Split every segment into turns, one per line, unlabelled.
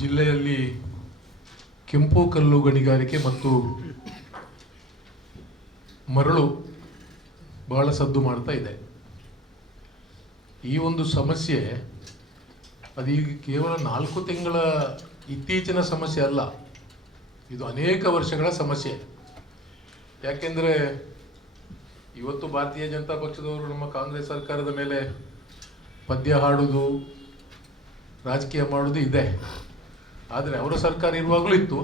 ಜಿಲ್ಲೆಯಲ್ಲಿ ಕೆಂಪು ಕಲ್ಲು ಗಣಿಗಾರಿಕೆ ಮತ್ತು ಮರಳು ಬಹಳ ಸದ್ದು ಮಾಡ್ತಾ ಇದೆ. ಈ ಒಂದು ಸಮಸ್ಯೆ ಅದೀಗ ಕೇವಲ ನಾಲ್ಕು ತಿಂಗಳ ಇತ್ತೀಚಿನ ಸಮಸ್ಯೆ ಅಲ್ಲ, ಇದು ಅನೇಕ ವರ್ಷಗಳ ಸಮಸ್ಯೆ. ಯಾಕೆಂದರೆ ಇವತ್ತು ಭಾರತೀಯ ಜನತಾ ಪಕ್ಷದವರು ನಮ್ಮ ಕಾಂಗ್ರೆಸ್ ಸರ್ಕಾರದ ಮೇಲೆ ಪದ್ಯ ಹಾಡುವುದು ರಾಜಕೀಯ ಮಾಡೋದು ಇದೆ. ಆದರೆ ಅವರ ಸರ್ಕಾರ ಇರುವಾಗಲೂ ಇತ್ತು,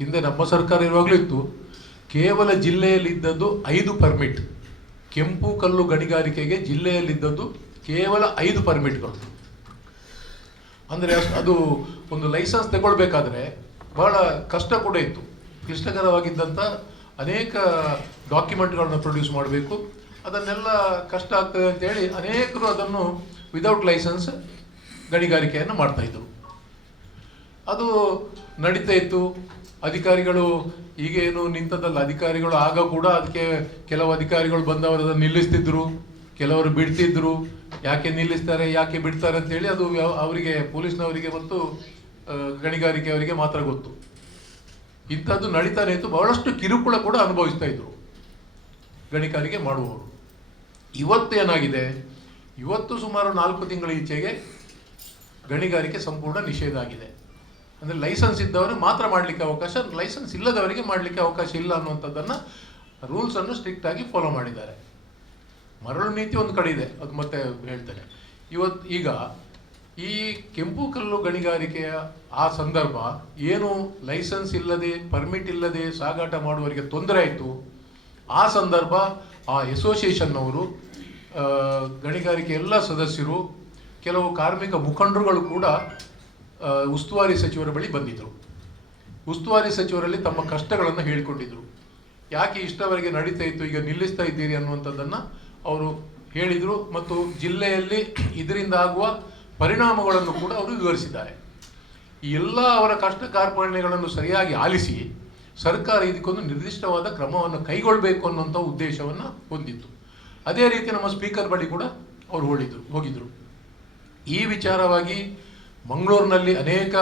ಹಿಂದೆ ನಮ್ಮ ಸರ್ಕಾರ ಇರುವಾಗಲೂ ಇತ್ತು. ಕೇವಲ ಜಿಲ್ಲೆಯಲ್ಲಿದ್ದದ್ದು ಐದು ಪರ್ಮಿಟ್ ಕೆಂಪು ಕಲ್ಲು ಗಣಿಗಾರಿಕೆಗೆ ಜಿಲ್ಲೆಯಲ್ಲಿದ್ದದ್ದು ಕೇವಲ ಐದು ಪರ್ಮಿಟ್ಗಳು ಅಂದರೆ ಅದು ಒಂದು ಲೈಸೆನ್ಸ್ ತಗೊಳ್ಬೇಕಾದ್ರೆ ಬಹಳ ಕಷ್ಟ ಕೂಡ ಇತ್ತು. ಕ್ಲಿಷ್ಟಕರವಾಗಿದ್ದಂಥ ಅನೇಕ ಡಾಕ್ಯುಮೆಂಟ್ಗಳನ್ನು ಪ್ರೊಡ್ಯೂಸ್ ಮಾಡಬೇಕು. ಅದನ್ನೆಲ್ಲ ಕಷ್ಟ ಆಗ್ತದೆ ಅಂತೇಳಿ ಅನೇಕರು ಅದನ್ನು ವಿದೌಟ್ ಲೈಸೆನ್ಸ್ ಗಣಿಗಾರಿಕೆಯನ್ನು ಮಾಡ್ತಾ ಇದ್ರು. ಅದು ನಡೀತಾ ಇತ್ತು. ಅಧಿಕಾರಿಗಳು ಈಗೇನು ನಿಂತದಲ್ಲ ಅಧಿಕಾರಿಗಳು ಆಗ ಕೂಡ ಅದಕ್ಕೆ ಕೆಲವು ಅಧಿಕಾರಿಗಳು ಬಂದವರು ಅದನ್ನು ನಿಲ್ಲಿಸ್ತಿದ್ರು, ಕೆಲವರು ಬಿಡ್ತಿದ್ರು. ಯಾಕೆ ನಿಲ್ಲಿಸ್ತಾರೆ, ಯಾಕೆ ಬಿಡ್ತಾರೆ ಅಂತೇಳಿ ಅದು ಅವರಿಗೆ, ಪೊಲೀಸ್ನವರಿಗೆ ಮತ್ತು ಗಣಿಗಾರಿಕೆ ಅವರಿಗೆ ಮಾತ್ರ ಗೊತ್ತು. ಇಂಥದ್ದು ನಡೀತಾನೆ ಇತ್ತು. ಬಹಳಷ್ಟು ಕಿರುಕುಳ ಕೂಡ ಅನುಭವಿಸ್ತಾ ಇದ್ರು. ಗಣಿಗಾರಿಕೆ ಮಾಡುವವರು. ಇವತ್ತು ಏನಾಗಿದೆ? ಇವತ್ತು ಸುಮಾರು ನಾಲ್ಕು ತಿಂಗಳ ಈಚೆಗೆ ಗಣಿಗಾರಿಕೆ ಸಂಪೂರ್ಣ ನಿಷೇಧ ಆಗಿದೆ. ಅಂದರೆ ಲೈಸೆನ್ಸ್ ಇದ್ದವರು ಮಾತ್ರ ಮಾಡಲಿಕ್ಕೆ ಅವಕಾಶ ಲೈಸೆನ್ಸ್ ಇಲ್ಲದವರಿಗೆ ಮಾಡಲಿಕ್ಕೆ ಅವಕಾಶ ಇಲ್ಲ ಅನ್ನುವಂಥದ್ದನ್ನು ರೂಲ್ಸನ್ನು ಸ್ಟ್ರಿಕ್ಟ್ ಆಗಿ ಫಾಲೋ ಮಾಡಿದ್ದಾರೆ. ಮರಳು ನೀತಿ ಒಂದು ಕಡೆ ಇದೆ, ಅದು ಮತ್ತೆ ಹೇಳ್ತೇನೆ. ಇವತ್ತು ಈಗ ಈ ಕೆಂಪು ಕಲ್ಲು ಗಣಿಗಾರಿಕೆಯ ಆ ಸಂದರ್ಭ ಏನು ಲೈಸೆನ್ಸ್ ಇಲ್ಲದೆ ಪರ್ಮಿಟ್ ಇಲ್ಲದೆ ಸಾಗಾಟ ಮಾಡುವವರಿಗೆ ತೊಂದರೆ ಆಯಿತು, ಆ ಸಂದರ್ಭ ಆ ಅಸೋಸಿಯೇಷನ್ನವರು ಗಣಿಗಾರಿಕೆ ಎಲ್ಲ ಸದಸ್ಯರು, ಕೆಲವು ಕಾರ್ಮಿಕ ಮುಖಂಡರುಗಳು ಕೂಡ ಉಸ್ತುವಾರಿ ಸಚಿವರ ಬಳಿ ಬಂದಿದ್ದರು ಉಸ್ತುವಾರಿ ಸಚಿವರಲ್ಲಿ ತಮ್ಮ ಕಷ್ಟಗಳನ್ನು ಹೇಳಿಕೊಂಡಿದ್ದರು ಯಾಕೆ ಇಷ್ಟವರೆಗೆ ನಡೀತಾ ಇತ್ತು, ಈಗ ನಿಲ್ಲಿಸ್ತಾ ಇದ್ದೀರಿ ಅನ್ನುವಂಥದ್ದನ್ನು ಅವರು ಹೇಳಿದರು ಮತ್ತು ಜಿಲ್ಲೆಯಲ್ಲಿ ಇದರಿಂದ ಆಗುವ ಪರಿಣಾಮಗಳನ್ನು ಕೂಡ ಅವರು ವಿವರಿಸಿದ್ದಾರೆ. ಎಲ್ಲ ಅವರ ಕಷ್ಟ ಕಾರ್ಪಣ್ಯಗಳನ್ನು ಸರಿಯಾಗಿ ಆಲಿಸಿ ಸರ್ಕಾರ ಇದಕ್ಕೊಂದು ನಿರ್ದಿಷ್ಟವಾದ ಕ್ರಮವನ್ನು ಕೈಗೊಳ್ಳಬೇಕು ಅನ್ನುವಂಥ ಉದ್ದೇಶವನ್ನು ಹೊಂದಿತ್ತು. ಅದೇ ರೀತಿ ನಮ್ಮ ಸ್ಪೀಕರ್ ಬಳಿ ಕೂಡ ಅವರು ಹೋಳಿದ್ರು, ಹೋಗಿದ್ರು. ಈ ವಿಚಾರವಾಗಿ ಮಂಗಳೂರಿನಲ್ಲಿ ಅನೇಕ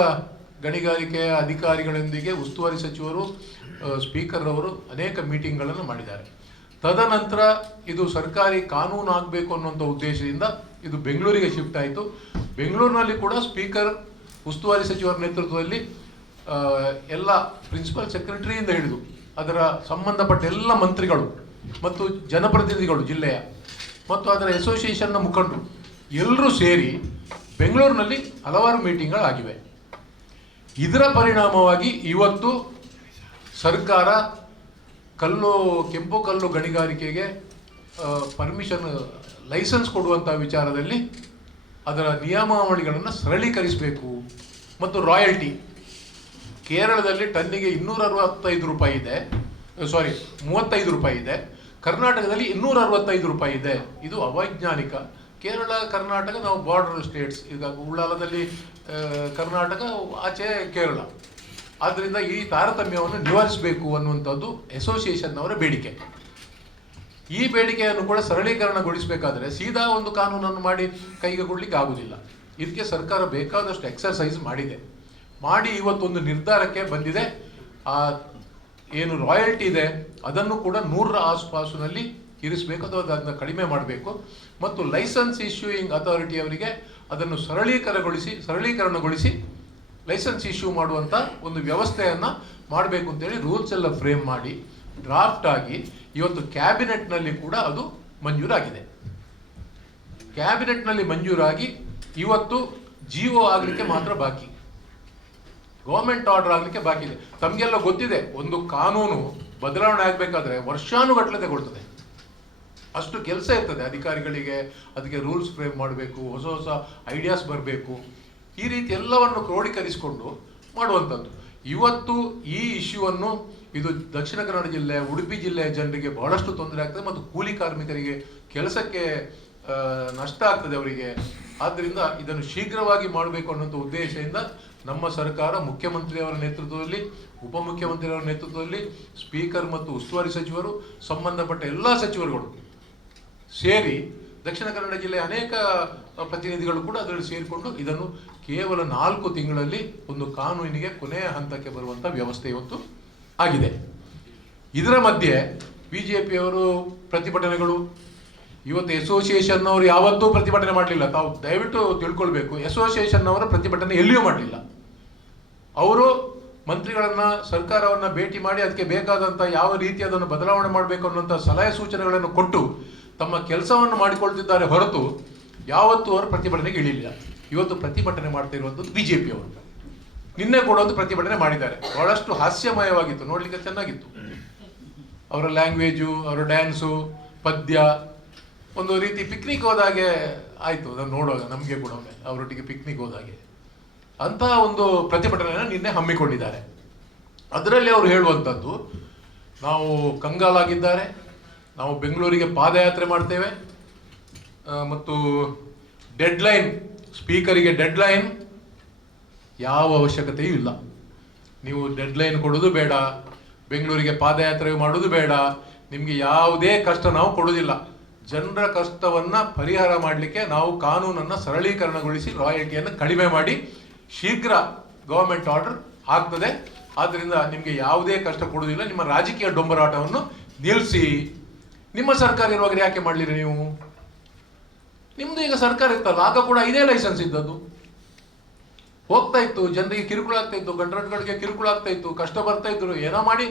ಗಣಿಗಾರಿಕೆಯ ಅಧಿಕಾರಿಗಳೊಂದಿಗೆ ಉಸ್ತುವಾರಿ ಸಚಿವರು ಸ್ಪೀಕರ್ ಅವರು ಅನೇಕ ಮೀಟಿಂಗ್ಗಳನ್ನು ಮಾಡಿದ್ದಾರೆ. ತದನಂತರ ಇದು ಸರ್ಕಾರಿ ಕಾನೂನು ಆಗಬೇಕು ಅನ್ನುವಂಥ ಉದ್ದೇಶದಿಂದ ಇದು ಬೆಂಗಳೂರಿಗೆ ಶಿಫ್ಟ್ ಆಯಿತು. ಬೆಂಗಳೂರಿನಲ್ಲಿ ಕೂಡ ಸ್ಪೀಕರ್, ಉಸ್ತುವಾರಿ ಸಚಿವರ ನೇತೃತ್ವದಲ್ಲಿ ಎಲ್ಲ ಪ್ರಿನ್ಸಿಪಲ್ ಸೆಕ್ರೆಟರಿಯಿಂದ ಹಿಡಿದು ಅದರ ಸಂಬಂಧಪಟ್ಟ ಎಲ್ಲ ಮಂತ್ರಿಗಳು ಮತ್ತು ಜನಪ್ರತಿನಿಧಿಗಳು ಜಿಲ್ಲೆಯ ಮತ್ತು ಅದರ ಅಸೋಸಿಯೇಷನ್ನ ಮುಖಂಡರು ಎಲ್ಲರೂ ಸೇರಿ ಬೆಂಗಳೂರಿನಲ್ಲಿ ಹಲವಾರು ಮೀಟಿಂಗ್ಗಳಾಗಿವೆ. ಇದರ ಪರಿಣಾಮವಾಗಿ ಇವತ್ತು ಸರ್ಕಾರ ಕಲ್ಲು, ಕೆಂಪು ಕಲ್ಲು ಗಣಿಗಾರಿಕೆಗೆ ಪರ್ಮಿಷನ್ ಲೈಸೆನ್ಸ್ ಕೊಡುವಂಥ ವಿಚಾರದಲ್ಲಿ ಅದರ ನಿಯಮಾವಳಿಗಳನ್ನು ಸರಳೀಕರಿಸಬೇಕು ಮತ್ತು ರಾಯಲ್ಟಿ ಕೇರಳದಲ್ಲಿ ಟನ್ನಿಗೆ ಇನ್ನೂರ ಅರವತ್ತೈದು ರೂಪಾಯಿ ಇದೆ. ಸಾರಿ ಮೂವತ್ತೈದು ರೂಪಾಯಿ ಇದೆ. ಕರ್ನಾಟಕದಲ್ಲಿ ಇನ್ನೂರ ಅರವತ್ತೈದು ರೂಪಾಯಿ ಇದೆ. ಇದು ಅವೈಜ್ಞಾನಿಕ ಕೇರಳ, ಕರ್ನಾಟಕ, ನಾವು ಬಾರ್ಡರ್ ಸ್ಟೇಟ್ಸ್ ಈಗ ಉಳ್ಳಾಲದಲ್ಲಿ ಕರ್ನಾಟಕ, ಆಚೆ ಕೇರಳ. ಆದ್ದರಿಂದ ಈ ತಾರತಮ್ಯವನ್ನು ನಿವಾರಿಸಬೇಕು ಅನ್ನುವಂಥದ್ದು ಅಸೋಸಿಯೇಷನ್ನವರ ಬೇಡಿಕೆ. ಈ ಬೇಡಿಕೆಯನ್ನು ಕೂಡ ಸರಳೀಕರಣಗೊಳಿಸಬೇಕಾದರೆ ಸೀದಾ ಒಂದು ಕಾನೂನನ್ನು ಮಾಡಿ ಕೈಗೆ ಕೊಡಲಿಕ್ಕೆ ಆಗುವುದಿಲ್ಲ ಇದಕ್ಕೆ ಸರ್ಕಾರ ಬೇಕಾದಷ್ಟು ಎಕ್ಸರ್ಸೈಸ್ ಮಾಡಿದೆ. ಮಾಡಿ ಇವತ್ತೊಂದು ನಿರ್ಧಾರಕ್ಕೆ ಬಂದಿದೆ. ಆ, ಏನು ರಾಯಲ್ಟಿ ಇದೆ, ಅದನ್ನು ಕೂಡ ನೂರರ ಆಸುಪಾಸಿನಲ್ಲಿ ಇರಿಸಬೇಕು ಅಥವಾ ಅದನ್ನು ಕಡಿಮೆ ಮಾಡಬೇಕು ಮತ್ತು ಲೈಸೆನ್ಸ್ ಇಶ್ಯೂಯಿಂಗ್ ಅಥಾರಿಟಿ ಅವರಿಗೆ ಅದನ್ನು ಸರಳೀಕರಣಗೊಳಿಸಿ ಸರಳೀಕರಣಗೊಳಿಸಿ ಲೈಸೆನ್ಸ್ ಇಶ್ಯೂ ಮಾಡುವಂಥ ಒಂದು ವ್ಯವಸ್ಥೆಯನ್ನು ಮಾಡಬೇಕು ಅಂತೇಳಿ ರೂಲ್ಸ್ ಎಲ್ಲ ಫ್ರೇಮ್ ಮಾಡಿ ಡ್ರಾಫ್ಟ್ ಆಗಿ ಇವತ್ತು ಕ್ಯಾಬಿನೆಟ್ನಲ್ಲಿ ಕೂಡ ಅದು ಮಂಜೂರಾಗಿದೆ. ಕ್ಯಾಬಿನೆಟ್ನಲ್ಲಿ ಮಂಜೂರಾಗಿ ಇವತ್ತು ಜಿಒ ಆಗಲಿಕ್ಕೆ ಮಾತ್ರ ಬಾಕಿ. ಗೌರ್ಮೆಂಟ್ ಆರ್ಡರ್ ಆಗಲಿಕ್ಕೆ ಬಾಕಿ ಇದೆ ತಮಗೆಲ್ಲ ಗೊತ್ತಿದೆ, ಒಂದು ಕಾನೂನು ಬದಲಾವಣೆ ಆಗಬೇಕಾದ್ರೆ ವರ್ಷಾನುಗಟ್ಟಲೆ ತಗೊಳ್ತದೆ. ಅಷ್ಟು ಕೆಲಸ ಇರ್ತದೆ ಅಧಿಕಾರಿಗಳಿಗೆ ಅದಕ್ಕೆ ರೂಲ್ಸ್ ಫ್ರೇಮ್ ಮಾಡಬೇಕು, ಹೊಸ ಹೊಸ ಐಡಿಯಾಸ್ ಬರಬೇಕು. ಈ ರೀತಿ ಎಲ್ಲವನ್ನು ಕ್ರೋಢೀಕರಿಸಿಕೊಂಡು ಮಾಡುವಂಥದ್ದು. ಇವತ್ತು ಈ ಇಶ್ಯೂವನ್ನು ಇದು ದಕ್ಷಿಣ ಕನ್ನಡ ಜಿಲ್ಲೆ, ಉಡುಪಿ ಜಿಲ್ಲೆಯ ಜನರಿಗೆ ಬಹಳಷ್ಟು ತೊಂದರೆ ಆಗ್ತದೆ ಮತ್ತು ಕೂಲಿ ಕಾರ್ಮಿಕರಿಗೆ ಕೆಲಸಕ್ಕೆ ನಷ್ಟ ಆಗ್ತದೆ ಅವರಿಗೆ. ಆದ್ದರಿಂದ ಇದನ್ನು ಶೀಘ್ರವಾಗಿ ಮಾಡಬೇಕು ಅನ್ನೋಂಥ ಉದ್ದೇಶದಿಂದ ನಮ್ಮ ಸರ್ಕಾರ ಮುಖ್ಯಮಂತ್ರಿಯವರ ನೇತೃತ್ವದಲ್ಲಿ ಉಪಮುಖ್ಯಮಂತ್ರಿಯವರ ನೇತೃತ್ವದಲ್ಲಿ, ಸ್ಪೀಕರ್ ಮತ್ತು ಉಸ್ತುವಾರಿ ಸಚಿವರು, ಸಂಬಂಧಪಟ್ಟ ಎಲ್ಲ ಸಚಿವರುಗಳು ಸೇರಿ ದಕ್ಷಿಣ ಕನ್ನಡ ಜಿಲ್ಲೆಯ ಅನೇಕ ಪ್ರತಿನಿಧಿಗಳು ಕೂಡ ಅದರಲ್ಲಿ ಸೇರಿಕೊಂಡು ಇದನ್ನು ಕೇವಲ ನಾಲ್ಕು ತಿಂಗಳಲ್ಲಿ ಒಂದು ಕಾನೂನಿಗೆ ಕೊನೆಯ ಹಂತಕ್ಕೆ ಬರುವಂಥ ವ್ಯವಸ್ಥೆ ಇವತ್ತು ಆಗಿದೆ. ಇದರ ಮಧ್ಯೆ ಬಿ ಜೆ ಪಿಯವರು ಪ್ರತಿಭಟನೆಗಳು, ಇವತ್ತು ಅಸೋಸಿಯೇಷನ್ ಅವರು ಯಾವತ್ತೂ ಪ್ರತಿಭಟನೆ ಮಾಡಲಿಲ್ಲ. ತಾವು ದಯವಿಟ್ಟು ತಿಳ್ಕೊಳ್ಬೇಕು ಅಸೋಸಿಯೇಷನ್ ಅವರ ಪ್ರತಿಭಟನೆ ಎಲ್ಲಿಯೂ ಮಾಡಲಿಲ್ಲ. ಅವರು ಮಂತ್ರಿಗಳನ್ನು, ಸರ್ಕಾರವನ್ನು ಭೇಟಿ ಮಾಡಿ ಅದಕ್ಕೆ ಬೇಕಾದಂಥ ಯಾವ ರೀತಿ ಅದನ್ನು ಬದಲಾವಣೆ ಮಾಡಬೇಕು ಅನ್ನುವಂಥ ಸಲಹೆ ಸೂಚನೆಗಳನ್ನು ಕೊಟ್ಟು ತಮ್ಮ ಕೆಲಸವನ್ನು ಮಾಡಿಕೊಳ್ತಿದ್ದಾರೆ ಹೊರತು ಯಾವತ್ತೂ ಅವರು ಪ್ರತಿಭಟನೆಗೆ ಇಳಿಲಿಲ್ಲ. ಇವತ್ತು ಪ್ರತಿಭಟನೆ ಮಾಡ್ತಾ ಇರುವಂಥದ್ದು ಬಿ ಜೆ ಪಿ ಅವರು. ನಿನ್ನೆ ಕೂಡ ಒಂದು ಪ್ರತಿಭಟನೆ ಮಾಡಿದ್ದಾರೆ. ಬಹಳಷ್ಟು ಹಾಸ್ಯಮಯವಾಗಿತ್ತು, ನೋಡಲಿಕ್ಕೆ ಚೆನ್ನಾಗಿತ್ತು. ಅವರ ಲ್ಯಾಂಗ್ವೇಜು ಅವರ ಡ್ಯಾನ್ಸು ಪದ್ಯ, ಒಂದು ರೀತಿ ಪಿಕ್ನಿಕ್ ಹೋದಾಗೆ ಆಯಿತು. ಅದನ್ನು ನೋಡುವಾಗ ನಮಗೆ ಕೂಡ ಒಮ್ಮೆ ಅವರೊಟ್ಟಿಗೆ ಪಿಕ್ನಿಕ್ ಹೋದಾಗೆ ಅಂತಹ ಒಂದು ಪ್ರತಿಭಟನೆಯನ್ನು ನಿನ್ನೆ ಹಮ್ಮಿಕೊಂಡಿದ್ದಾರೆ. ಅದರಲ್ಲಿ ಅವರು ಹೇಳುವಂಥದ್ದು, ನಾವು ಕಂಗಾಲಾಗಿದ್ದಾರೆ ನಾವು ಬೆಂಗಳೂರಿಗೆ ಪಾದಯಾತ್ರೆ ಮಾಡ್ತೇವೆ. ಮತ್ತು ಮತ್ತು ಡೆಡ್ಲೈನ್ ಸ್ಪೀಕರಿಗೆ ಡೆಡ್ಲೈನ್ ಯಾವ ಅವಶ್ಯಕತೆಯೂ ಇಲ್ಲ. ನೀವು ಡೆಡ್ಲೈನ್ ಕೊಡೋದು ಬೇಡ, ಬೆಂಗಳೂರಿಗೆ ಪಾದಯಾತ್ರೆ ಮಾಡೋದು ಬೇಡ, ನಿಮಗೆ ಯಾವುದೇ ಕಷ್ಟ ನಾವು ಕೊಡೋದಿಲ್ಲ. ಜನರ ಕಷ್ಟವನ್ನು ಪರಿಹಾರ ಮಾಡಲಿಕ್ಕೆ ನಾವು ಕಾನೂನನ್ನು ಸರಳೀಕರಣಗೊಳಿಸಿ ರಾಯಲ್ಟಿಯನ್ನು ಕಡಿಮೆ ಮಾಡಿ ಶೀಘ್ರ ಗೌರ್ಮೆಂಟ್ ಆರ್ಡರ್ ಆಗ್ತದೆ. ಆದ್ದರಿಂದ ನಿಮಗೆ ಯಾವುದೇ ಕಷ್ಟ ಕೊಡೋದಿಲ್ಲ. ನಿಮ್ಮ ರಾಜಕೀಯ ಡೊಂಬರಾಟವನ್ನು ನಿಲ್ಲಿಸಿ ನಿಮ್ಮ ಸರ್ಕಾರ ಇರುವಾಗ ಯಾಕೆ ಮಾಡಲಿರಿ ನೀವು? ನಿಮ್ದು ಈಗ ಸರ್ಕಾರ ಇತ್ತಲ್ಲ, ಆಗ ಕೂಡ ಇದೇ ಲೈಸೆನ್ಸ್ ಇದ್ದದ್ದು. ಹೋಗ್ತಾ ಇತ್ತು, ಜನರಿಗೆ ಕಿರುಕುಳ ಆಗ್ತಾ ಇತ್ತು ಗಂಡ್ರಗಳಿಗೆ ಕಿರುಕುಳ ಆಗ್ತಾ ಇತ್ತು, ಕಷ್ಟ ಬರ್ತಾ ಇದ್ರು, ಏನೋ ಮಾಡಿ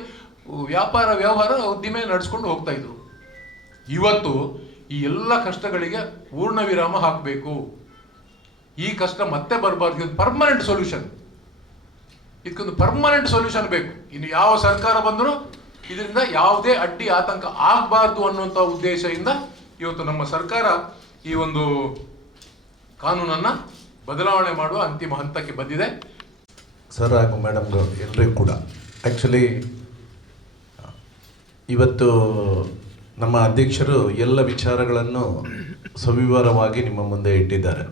ವ್ಯಾಪಾರ, ವ್ಯವಹಾರ ಉದ್ದಿಮೆ ನಡೆಸ್ಕೊಂಡು ಹೋಗ್ತಾ ಇದ್ರು. ಇವತ್ತು ಈ ಎಲ್ಲ ಕಷ್ಟಗಳಿಗೆ ಪೂರ್ಣ ವಿರಾಮ ಹಾಕಬೇಕು. ಈ ಕಷ್ಟ ಮತ್ತೆ ಬರಬಾರ್ದು ಪರ್ಮನೆಂಟ್ ಸೊಲ್ಯೂಷನ್ ಇದಕ್ಕೊಂದು ಪರ್ಮನೆಂಟ್ ಸೊಲ್ಯೂಷನ್ ಬೇಕು. ಇನ್ನು ಯಾವ ಸರ್ಕಾರ ಬಂದರೂ ಇದರಿಂದ ಯಾವುದೇ ಅಡ್ಡಿ ಆತಂಕ ಆಗಬಾರ್ದು ಅನ್ನುವಂಥ ಉದ್ದೇಶದಿಂದ ಇವತ್ತು ನಮ್ಮ ಸರ್ಕಾರ ಈ ಒಂದು ಕಾನೂನನ್ನ ಬದಲಾವಣೆ ಮಾಡುವ ಅಂತಿಮ ಹಂತಕ್ಕೆ ಬಂದಿದೆ.
ಸರ್ ಹಾಗೂ ಮೇಡಮ್ ಎಲ್ಲರಿಗೂ ಕೂಡ. ಆ್ಯಕ್ಚುಲಿ ಇವತ್ತು ನಮ್ಮ ಅಧ್ಯಕ್ಷರು ಎಲ್ಲ ವಿಚಾರಗಳನ್ನು ಸವಿವರವಾಗಿ ನಿಮ್ಮ ಮುಂದೆ ಇಟ್ಟಿದ್ದಾರೆ.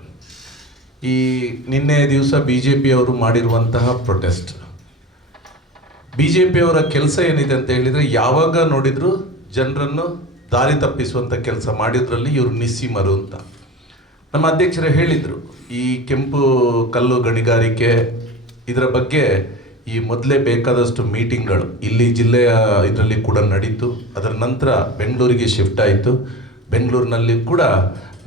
ಈ ನಿನ್ನೆ ದಿವಸ ಬಿ ಜೆ ಪಿಯವರು ಮಾಡಿರುವಂತಹ ಪ್ರೊಟೆಸ್ಟ್ ಬಿ ಜೆ ಪಿಯವರ ಕೆಲಸ ಏನಿದೆ ಅಂತ ಹೇಳಿದರೆ ಯಾವಾಗ ನೋಡಿದರೂ ಜನರನ್ನು ದಾರಿ ತಪ್ಪಿಸುವಂಥ ಕೆಲಸ ಮಾಡಿದ್ರಲ್ಲಿ ಇವರು ನಿಸ್ಸೀಮರು ಅಂತ. ನಮ್ಮ ಅಧ್ಯಕ್ಷರು ಹೇಳಿದರು, ಈ ಕೆಂಪು ಕಲ್ಲು ಗಣಿಗಾರಿಕೆ ಇದರ ಬಗ್ಗೆ ಈ ಮೊದಲೇ ಬೇಕಾದಷ್ಟು ಮೀಟಿಂಗ್ಗಳು. ಇಲ್ಲಿ ಜಿಲ್ಲೆಯ ಇದರಲ್ಲಿ ಕೂಡ ನಡೀತು. ಅದರ ನಂತರ ಬೆಂಗಳೂರಿಗೆ ಶಿಫ್ಟ್ ಆಯಿತು. ಬೆಂಗಳೂರಿನಲ್ಲಿ ಕೂಡ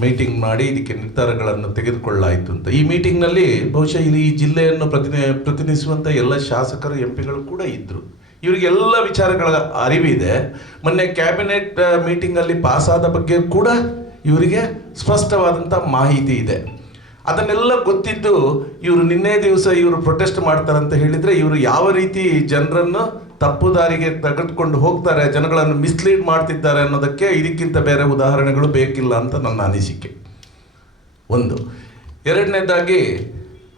ಮೀಟಿಂಗ್ ಮಾಡಿ ಇದಕ್ಕೆ ನಿರ್ಧಾರಗಳನ್ನು ತೆಗೆದುಕೊಳ್ಳಲಾಯಿತು ಅಂತ. ಈ ಮೀಟಿಂಗ್ನಲ್ಲಿ ಬಹುಶಃ ಇಲ್ಲಿ ಈ ಜಿಲ್ಲೆಯನ್ನು ಪ್ರತಿನಿ ಪ್ರತಿನಿಧಿಸುವಂಥ ಎಲ್ಲ ಶಾಸಕರು ಎಂ ಪಿಗಳು ಕೂಡ ಇದ್ದರು ಇವರಿಗೆಲ್ಲ ವಿಚಾರಗಳ ಅರಿವಿದೆ. ಮೊನ್ನೆ ಕ್ಯಾಬಿನೆಟ್ ಮೀಟಿಂಗಲ್ಲಿ ಪಾಸಾದ ಬಗ್ಗೆ ಕೂಡ ಇವರಿಗೆ ಸ್ಪಷ್ಟವಾದಂಥ ಮಾಹಿತಿ ಇದೆ. ಅದನ್ನೆಲ್ಲ ಗೊತ್ತಿದ್ದು ಇವರು ನಿನ್ನೆ ದಿವಸ ಇವರು ಪ್ರೊಟೆಸ್ಟ್ ಮಾಡ್ತಾರೆ ಅಂತ ಹೇಳಿದ್ರೆ ಇವರು ಯಾವ ರೀತಿ ಜನರನ್ನು ತಪ್ಪು ದಾರಿಗೆ ತೆಗೆದುಕೊಂಡು ಹೋಗ್ತಾರೆ, ಜನಗಳನ್ನು ಮಿಸ್ಲೀಡ್ ಮಾಡ್ತಿದ್ದಾರೆ ಅನ್ನೋದಕ್ಕೆ ಇದಕ್ಕಿಂತ ಬೇರೆ ಉದಾಹರಣೆಗಳು ಬೇಕಿಲ್ಲ ಅಂತ ನನ್ನ ಅನಿಸಿಕೆ. ಒಂದು. ಎರಡನೇದಾಗಿ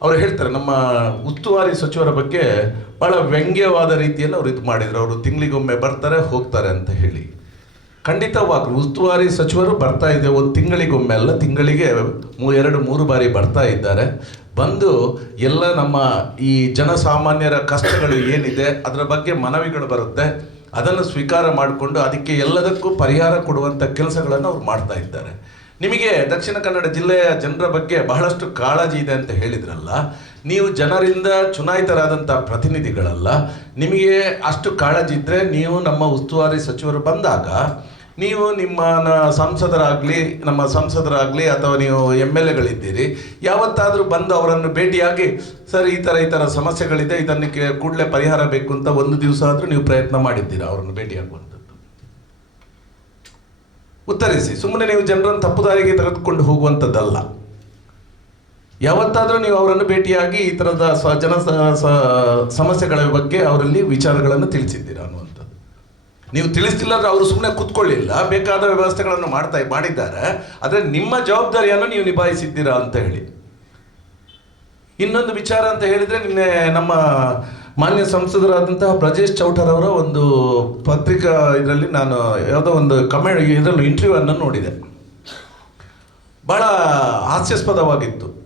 ಅವ್ರು ಹೇಳ್ತಾರೆ, ನಮ್ಮ ಉಸ್ತುವಾರಿ ಸಚಿವರ ಬಗ್ಗೆ ಬಹಳ ವ್ಯಂಗ್ಯವಾದ ರೀತಿಯಲ್ಲಿ ಅವರು ಇದು ಮಾಡಿದರು. ಅವರು ತಿಂಗಳಿಗೊಮ್ಮೆ ಬರ್ತಾರೆ, ಹೋಗ್ತಾರೆ ಅಂತ ಹೇಳಿ. ಖಂಡಿತವಾಗ್ಲೂ ಉಸ್ತುವಾರಿ ಸಚಿವರು ಬರ್ತಾ ಇದೆ. ಒಂದು ತಿಂಗಳಿಗೊಮ್ಮೆ ಅಲ್ಲ, ತಿಂಗಳಿಗೆ ಎರಡು, ಮೂರು ಬಾರಿ ಬರ್ತಾ ಇದ್ದಾರೆ. ಬಂದು ಎಲ್ಲ ನಮ್ಮ ಈ ಜನಸಾಮಾನ್ಯರ ಕಷ್ಟಗಳು ಏನಿದೆ, ಅದರ ಬಗ್ಗೆ ಮನವಿಗಳು ಬರುತ್ತೆ. ಅದನ್ನು ಸ್ವೀಕಾರ ಮಾಡಿಕೊಂಡು ಅದಕ್ಕೆ ಎಲ್ಲದಕ್ಕೂ ಪರಿಹಾರ ಕೊಡುವಂಥ ಕೆಲಸಗಳನ್ನು ಅವ್ರು ಮಾಡ್ತಾ ಇದ್ದಾರೆ. ನಿಮಗೆ ದಕ್ಷಿಣ ಕನ್ನಡ ಜಿಲ್ಲೆಯ ಜನರ ಬಗ್ಗೆ ಬಹಳಷ್ಟು ಕಾಳಜಿ ಇದೆ ಅಂತ ಹೇಳಿದ್ರಲ್ಲ ನೀವು ಜನರಿಂದ ಚುನಾಯಿತರಾದಂಥ ಪ್ರತಿನಿಧಿಗಳಲ್ಲ, ನಿಮಗೆ ಅಷ್ಟು ಕಾಳಜಿ ಇದ್ದರೆ ನೀವು ನಮ್ಮ ಉಸ್ತುವಾರಿ ಸಚಿವರು ಬಂದಾಗ, ನೀವು ನಿಮ್ಮ ಸಂಸದರಾಗಲಿ, ನಮ್ಮ ಸಂಸದರಾಗಲಿ ಅಥವಾ ನೀವು ಎಂ ಎಲ್ ಎಗಳಿದ್ದೀರಿ ಯಾವತ್ತಾದರೂ ಬಂದು ಅವರನ್ನು ಭೇಟಿಯಾಗಿ, ಸರ್, ಈ ಥರ ಈ ಥರ ಸಮಸ್ಯೆಗಳಿದೆ, ಇದನ್ನಕ್ಕೆ ಕೂಡಲೇ ಪರಿಹಾರ ಬೇಕು ಅಂತ ಒಂದು ದಿವಸ ಆದರೂ ನೀವು ಪ್ರಯತ್ನ ಮಾಡಿದ್ದೀರಾ ಅವರನ್ನು ಭೇಟಿಯಾಗುವಂಥದ್ದು? ಉತ್ತರಿಸಿ ಸುಮ್ಮನೆ ನೀವು ಜನರನ್ನು ತಪ್ಪು ದಾರಿಗೆ ತೆಗೆದುಕೊಂಡು ಹೋಗುವಂಥದ್ದಲ್ಲ. ಯಾವತ್ತಾದರೂ ನೀವು ಅವರನ್ನು ಭೇಟಿಯಾಗಿ ಈ ಥರದ ಸ ಜನ ಸಮಸ್ಯೆಗಳ ಬಗ್ಗೆ ಅವರಲ್ಲಿ ವಿಚಾರಗಳನ್ನು ತಿಳಿಸಿದ್ದೀರಾ ಅನ್ನುವಂಥದ್ದು. ನೀವು ತಿಳಿಸ್ತಿಲ್ಲ ಅಂದ್ರೆ ಅವರು ಸುಮ್ಮನೆ ಕೂತ್ಕೊಳ್ಳಿಲ್ಲ. ಬೇಕಾದ ವ್ಯವಸ್ಥೆಗಳನ್ನು ಮಾಡ್ತಾ ಮಾಡಿದ್ದಾರೆ. ಆದರೆ ನಿಮ್ಮ ಜವಾಬ್ದಾರಿಯನ್ನು ನೀವು ನಿಭಾಯಿಸಿದ್ದೀರಾ ಅಂತ ಹೇಳಿ. ಇನ್ನೊಂದು ವಿಚಾರ ಅಂತ ಹೇಳಿದ್ರೆ ನಿನ್ನೆ ನಮ್ಮ ಮಾನ್ಯ ಸಂಸದರಾದಂತಹ ಬ್ರಜೇಶ್ ಚೌಟರ್ ಅವರ ಒಂದು ಪತ್ರಿಕಾ ಇದರಲ್ಲಿ ನಾನು ಯಾವುದೋ ಒಂದು ಕಮೆಂಟ್ ಇದರಲ್ಲಿ ಇಂಟರ್ವ್ಯೂ ಅನ್ನು ನೋಡಿದೆ. ಬಹಳ ಹಾಸ್ಯಾಸ್ಪದವಾಗಿತ್ತು.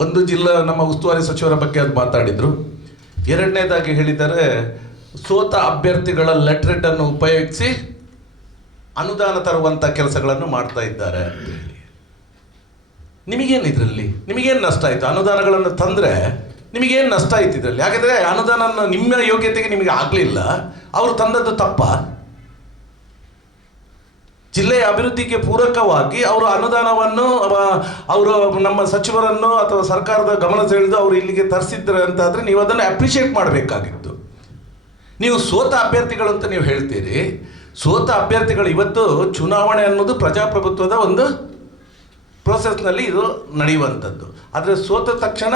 ಒಂದು ಜಿಲ್ಲಾ ನಮ್ಮ ಉಸ್ತುವಾರಿ ಸಚಿವರ ಬಗ್ಗೆ ಅದು ಮಾತಾಡಿದ್ರು. ಎರಡನೇದಾಗಿ ಹೇಳಿದರೆ, ಸೋತ ಅಭ್ಯರ್ಥಿಗಳ ಲೆಟ್ರೆಟ್ ಅನ್ನು ಉಪಯೋಗಿಸಿ ಅನುದಾನ ತರುವಂತ ಕೆಲಸಗಳನ್ನು ಮಾಡ್ತಾ ಇದ್ದಾರೆ ನಿಮಗೇನು ಇದರಲ್ಲಿ? ನಿಮಗೇನು ನಷ್ಟ ಆಯಿತು? ಅನುದಾನಗಳನ್ನು ತಂದರೆ ನಿಮಗೇನು ನಷ್ಟ ಆಯ್ತು ಇದರಲ್ಲಿ? ಯಾಕಂದರೆ ಅನುದಾನ ನಿಮ್ಮ ಯೋಗ್ಯತೆಗೆ ನಿಮಗೆ ಆಗಲಿಲ್ಲ. ಅವರು ತಂದದ್ದು ತಪ್ಪ. ಜಿಲ್ಲೆಯ ಅಭಿವೃದ್ಧಿಗೆ ಪೂರಕವಾಗಿ ಅವರು ಅನುದಾನವನ್ನು ಅವರು ನಮ್ಮ ಸಚಿವರನ್ನು ಅಥವಾ ಸರ್ಕಾರದ ಗಮನ ಸೆಳೆದು ಅವರು ಇಲ್ಲಿಗೆ ತರಿಸಿದ್ರೆ ಅಂತಾದರೆ ನೀವು ಅದನ್ನು ಅಪ್ರಿಷಿಯೇಟ್ ಮಾಡಬೇಕಾಗಿತ್ತು. ನೀವು ಸೋತ ಅಭ್ಯರ್ಥಿಗಳು ಅಂತ ನೀವು ಹೇಳ್ತೀರಿ. ಸೋತ ಅಭ್ಯರ್ಥಿಗಳು ಇವತ್ತು ಚುನಾವಣೆ ಅನ್ನೋದು ಪ್ರಜಾಪ್ರಭುತ್ವದ ಒಂದು ಪ್ರೋಸೆಸ್ನಲ್ಲಿ ಇದು ನಡೆಯುವಂಥದ್ದು. ಆದರೆ ಸೋತ ತಕ್ಷಣ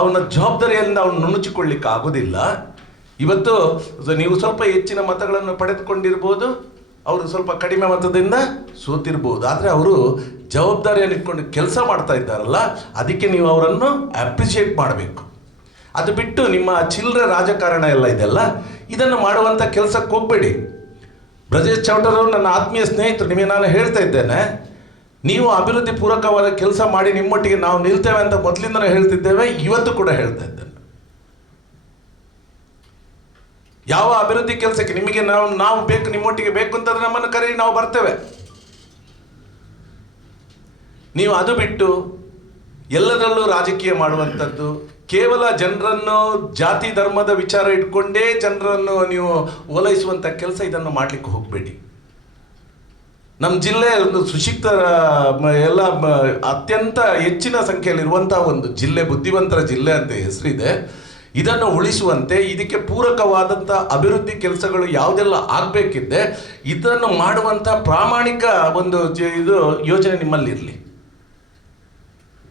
ಅವನ ಜವಾಬ್ದಾರಿಯಿಂದ ಅವನು ನುಣುಚಿಕೊಳ್ಳಿಕ್ಕೆ ಆಗೋದಿಲ್ಲ ಇವತ್ತು ನೀವು ಸ್ವಲ್ಪ ಹೆಚ್ಚಿನ ಮತಗಳನ್ನು ಪಡೆದುಕೊಂಡಿರ್ಬೋದು. ಅವರು ಸ್ವಲ್ಪ ಕಡಿಮೆ ಮತದಿಂದ ಸೋತಿರ್ಬೋದು. ಆದರೆ ಅವರು ಜವಾಬ್ದಾರಿಯನ್ನು ಇಟ್ಕೊಂಡು ಕೆಲಸ ಮಾಡ್ತಾ ಇದ್ದಾರಲ್ಲ, ಅದಕ್ಕೆ ನೀವು ಅವರನ್ನು ಅಪ್ರಿಷಿಯೇಟ್ ಮಾಡಬೇಕು. ಅದು ಬಿಟ್ಟು ನಿಮ್ಮ ಚಿಲ್ಲರೆ ರಾಜಕಾರಣ ಎಲ್ಲ ಇದೆಲ್ಲ ಇದನ್ನು ಮಾಡುವಂಥ ಕೆಲಸಕ್ಕೆ ಹೋಗಬೇಡಿ. ಬ್ರಜೇಶ್ ಚೌಟರವರು ನನ್ನ ಆತ್ಮೀಯ ಸ್ನೇಹಿತರು, ನಿಮಗೆ ನಾನು ಹೇಳ್ತಾ ಇದ್ದೇನೆ, ನೀವು ಅಭಿವೃದ್ಧಿ ಪೂರಕವಾದ ಕೆಲಸ ಮಾಡಿ ನಿಮ್ಮೊಟ್ಟಿಗೆ ನಾವು ನಿಲ್ತೇವೆ ಅಂತ ಮೊದಲಿಂದಲೂ ಹೇಳ್ತಿದ್ದೇವೆ, ಇವತ್ತು ಕೂಡ ಹೇಳ್ತಾ ಇದ್ದೇನೆ. ಯಾವ ಅಭಿವೃದ್ಧಿ ಕೆಲಸಕ್ಕೆ ನಿಮಗೆ ನಾವು ನಾವು ಬೇಕು, ನಿಮ್ಮೊಟ್ಟಿಗೆ ಬೇಕು ಅಂತಂದ್ರೆ ನಮ್ಮನ್ನು ಕರೀರಿ, ನಾವು ಬರ್ತೇವೆ. ನೀವು ಅದು ಬಿಟ್ಟು ಎಲ್ಲದರಲ್ಲೂ ರಾಜಕೀಯ ಮಾಡುವಂಥದ್ದು, ಕೇವಲ ಜನರನ್ನು ಜಾತಿ ಧರ್ಮದ ವಿಚಾರ ಇಟ್ಕೊಂಡೇ ಜನರನ್ನು ನೀವು ಓಲೈಸುವಂಥ ಕೆಲಸ ಇದನ್ನು ಮಾಡಲಿಕ್ಕೆ ಹೋಗಬೇಡಿ. ನಮ್ಮ ಜಿಲ್ಲೆ ಒಂದು ಸುಶಿಕ್ತ ಎಲ್ಲ ಅತ್ಯಂತ ಹೆಚ್ಚಿನ ಸಂಖ್ಯೆಯಲ್ಲಿರುವಂಥ ಒಂದು ಜಿಲ್ಲೆ, ಬುದ್ಧಿವಂತರ ಜಿಲ್ಲೆ ಅಂತ ಹೆಸರಿದೆ. ಇದನ್ನು ಉಳಿಸುವಂತೆ ಇದಕ್ಕೆ ಪೂರಕವಾದಂಥ ಅಭಿವೃದ್ಧಿ ಕೆಲಸಗಳು ಯಾವುದೆಲ್ಲ ಆಗಬೇಕಿದೆ, ಇದನ್ನು ಮಾಡುವಂಥ ಪ್ರಾಮಾಣಿಕ ಒಂದು ಇದು ಯೋಜನೆ ನಿಮ್ಮಲ್ಲಿರಲಿ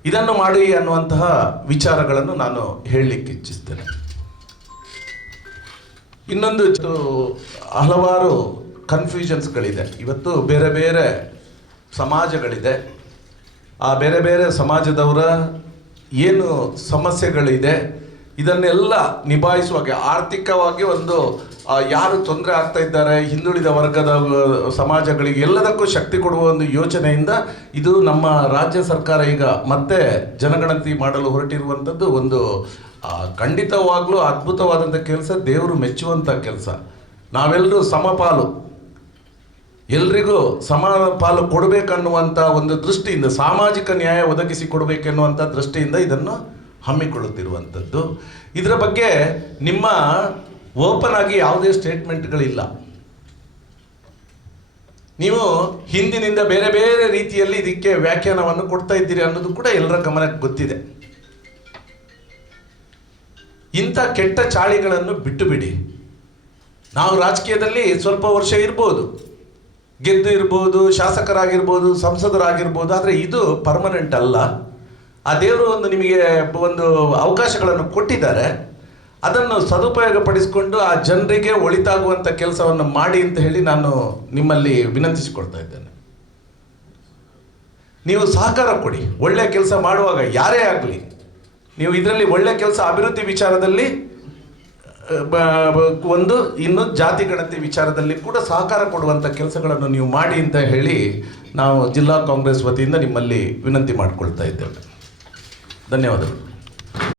ಇದನ್ನು ಮಾಡಿ ಅನ್ನುವಂತಹ ವಿಚಾರಗಳನ್ನು ನಾನು ಹೇಳಲಿಕ್ಕೆ ಇಚ್ಛಿಸ್ತೇನೆ. ಇನ್ನೊಂದು ಹಲವಾರು ಕನ್ಫ್ಯೂಷನ್ಸ್ಗಳಿದೆ ಇವತ್ತು ಬೇರೆ ಬೇರೆ ಸಮಾಜಗಳಿದೆ. ಆ ಬೇರೆ ಬೇರೆ ಸಮಾಜದವರ ಏನು ಸಮಸ್ಯೆಗಳಿದೆ ಇದನ್ನೆಲ್ಲ ನಿಭಾಯಿಸುವಾಗ ಆರ್ಥಿಕವಾಗಿ ಒಂದು ಯಾರು ತೊಂದರೆ ಆಗ್ತಾ ಇದ್ದಾರೆ, ಹಿಂದುಳಿದ ವರ್ಗದ ಸಮಾಜಗಳಿಗೆ ಎಲ್ಲದಕ್ಕೂ ಶಕ್ತಿ ಕೊಡುವ ಒಂದು ಯೋಚನೆಯಿಂದ ಇದು ನಮ್ಮ ರಾಜ್ಯ ಸರ್ಕಾರ ಈಗ ಮತ್ತೆ ಜನಗಣತಿ ಮಾಡಲು ಹೊರಟಿರುವಂಥದ್ದು ಒಂದು ಖಂಡಿತವಾಗ್ಲೂ ಅದ್ಭುತವಾದಂಥ ಕೆಲಸ, ದೇವರು ಮೆಚ್ಚುವಂಥ ಕೆಲಸ. ನಾವೆಲ್ಲರೂ ಸಮಪಾಲು ಎಲ್ರಿಗೂ ಸಮಾನ ಪಾಲು ಕೊಡಬೇಕನ್ನುವಂಥ ಒಂದು ದೃಷ್ಟಿಯಿಂದ, ಸಾಮಾಜಿಕ ನ್ಯಾಯ ಒದಗಿಸಿ ಕೊಡಬೇಕೆನ್ನುವಂಥ ದೃಷ್ಟಿಯಿಂದ ಇದನ್ನು ಹಮ್ಮಿಕೊಳ್ಳುತ್ತಿರುವಂಥದ್ದು. ಇದರ ಬಗ್ಗೆ ನಿಮ್ಮ ಓಪನ್ ಆಗಿ ಯಾವುದೇ ಸ್ಟೇಟ್ಮೆಂಟ್ಗಳಿಲ್ಲ. ನೀವು ಹಿಂದಿನಿಂದ ಬೇರೆ ಬೇರೆ ರೀತಿಯಲ್ಲಿ ಇದಕ್ಕೆ ವ್ಯಾಖ್ಯಾನವನ್ನು ಕೊಡ್ತಾ ಇದ್ದೀರಿ ಅನ್ನೋದು ಕೂಡ ಎಲ್ಲರ ಗಮನಕ್ಕೆ ಗೊತ್ತಿದೆ. ಇಂಥ ಕೆಟ್ಟ ಚಾಳಿಗಳನ್ನು ಬಿಟ್ಟು ಬಿಡಿ ನಾವು ರಾಜಕೀಯದಲ್ಲಿ ಸ್ವಲ್ಪ ವರ್ಷ ಇರ್ಬೋದು. ಗೆದ್ದು ಇರ್ಬೋದು, ಶಾಸಕರಾಗಿರ್ಬೋದು, ಸಂಸದರಾಗಿರ್ಬೋದು, ಆದರೆ ಇದು ಪರ್ಮನೆಂಟ್ ಅಲ್ಲ. ಆ ದೇವರು ಒಂದು ನಿಮಗೆ ಒಂದು ಅವಕಾಶಗಳನ್ನು ಕೊಟ್ಟಿದ್ದಾರೆ. ಅದನ್ನು ಸದುಪಯೋಗ ಪಡಿಸಿಕೊಂಡು ಆ ಜನರಿಗೆ ಒಳಿತಾಗುವಂಥ ಕೆಲಸವನ್ನು ಮಾಡಿ ಅಂತ ಹೇಳಿ ನಾನು ನಿಮ್ಮಲ್ಲಿ ವಿನಂತಿಸಿಕೊಳ್ತಾ ಇದ್ದೇನೆ. ನೀವು ಸಹಕಾರ ಕೊಡಿ. ಒಳ್ಳೆಯ ಕೆಲಸ ಮಾಡುವಾಗ ಯಾರೇ ಆಗಲಿ, ನೀವು ಇದರಲ್ಲಿ ಒಳ್ಳೆಯ ಕೆಲಸ ಅಭಿವೃದ್ಧಿ ವಿಚಾರದಲ್ಲಿ ಒಂದು, ಇನ್ನು ಜಾತಿ ಗಣತಿ ವಿಚಾರದಲ್ಲಿ ಕೂಡ ಸಹಕಾರ ಕೊಡುವಂಥ ಕೆಲಸಗಳನ್ನು ನೀವು ಮಾಡಿ ಅಂತ ಹೇಳಿ ನಾವು ಜಿಲ್ಲಾ ಕಾಂಗ್ರೆಸ್ ವತಿಯಿಂದ ನಿಮ್ಮಲ್ಲಿ ವಿನಂತಿ ಮಾಡಿಕೊಳ್ತಾ ಇದ್ದೇವೆ. धन्यवाद.